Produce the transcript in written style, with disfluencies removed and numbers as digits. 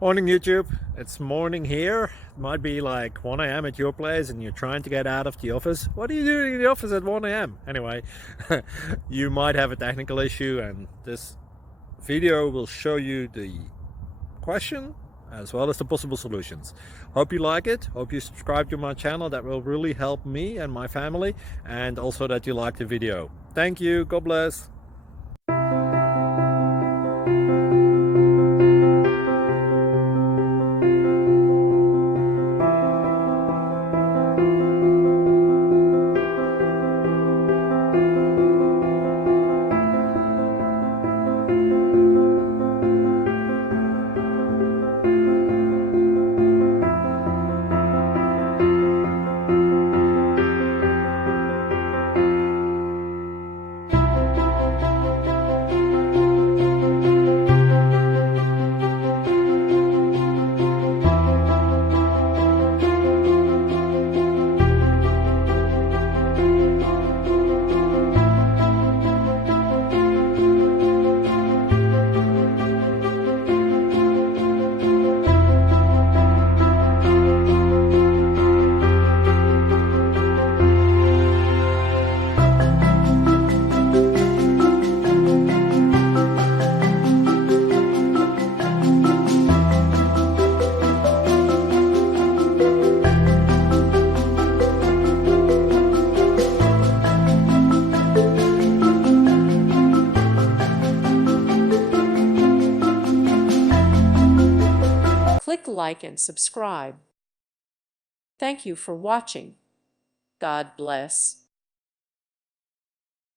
Morning YouTube, it's morning here. It might be like 1 a.m. at your place and you're trying to get out of the office. What are you doing in the office at 1 a.m.? Anyway, you might have a technical issue and this video will show you the question as well as the possible solutions. Hope you like it, hope you subscribe to my channel. That will really help me and my family, and also that you like the video. Thank you, God bless. Click like and subscribe. Thank you for watching. God bless.